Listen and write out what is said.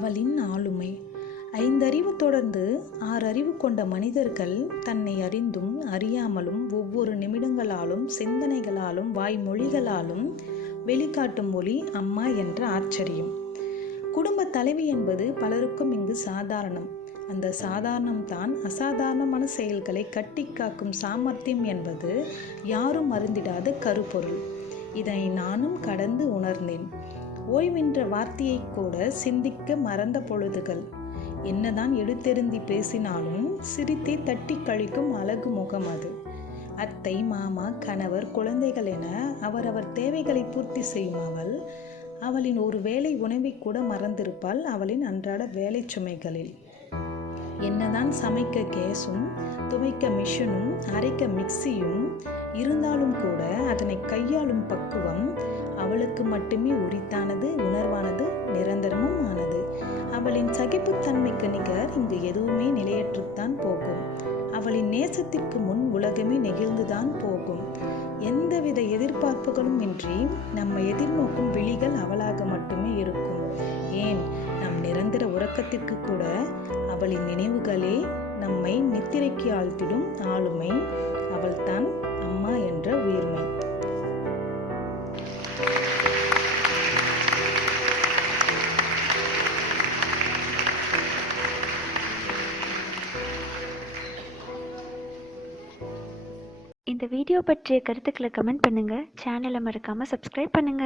அவளின் ஆளுமை. 5 அறிவு தொடர்ந்து 6 அறிவு கொண்ட மனிதர்கள் தன்னை அறிந்தும் அறியாமலும் ஒவ்வொரு நிமிடங்களாலும் சிந்தனைகளாலும் வாய்மொழிகளாலும் வெளிக்காட்டும் மொழி அம்மா என்ற ஆச்சரியம். குடும்ப தலைவி என்பது பலருக்கும் இங்கு சாதாரணம். அந்த சாதாரணம்தான் அசாதாரணமான செயல்களை கட்டி காக்கும் சாமர்த்தியம் என்பது யாரும் அறிந்திடாத கருப்பொருள். இதனை நானும் கடந்து உணர்ந்தேன். ஓய்வென்ற வார்த்தையை கூட சிந்திக்க மறந்த பொழுதுகள். என்னதான் எடுத்தெறிந்தி பேசினாலும் சிரித்தே தட்டி கழிக்கும் அழகு முகம் அது. அத்தை, மாமா, கணவர், குழந்தைகள் என அவரவர் தேவைகளை பூர்த்தி செய்யும் அவளின் ஒரு வேளை உணவை கூட மறந்திருப்பாள் அவளின் அன்றாட வேலை சுமைகளில். என்னதான் சமைக்க கேஸும் துவைக்க மிஷினும் அரைக்க மிக்சியும் இருந்தாலும் கூட அதனை கையாளும் பக்குவம் அவளுக்கு மட்டுமே உரித்தானது, உணர்வானது, நிரந்தரமும் ஆனது. அவளின் சகிப்புத்தன்மைக்கு நிகர் இங்கு எதுவுமே நிலையற்றுத்தான் போகும். அவளின் நேசத்திற்கு முன் உலகமே நெகிழ்ந்துதான் போகும். எந்தவித எதிர்பார்ப்புகளும் இன்றி நம்மை எதிர்நோக்கும் விழிகள் அவளாக மட்டுமே இருக்கும். ஏன், நம் நிரந்தர உறக்கத்திற்கு கூட அவளின் நினைவுகளே நம்மை நித்திரைக்கு ஆழ்த்திடும் ஆளுமை. அவள்தான் அம்மா என்ற உயிர்மை. இந்த வீடியோ பற்றிய கருத்துக்களை கமெண்ட் பண்ணுங்க. சேனலை மறக்காம சப்ஸ்கிரைப் பண்ணுங்க.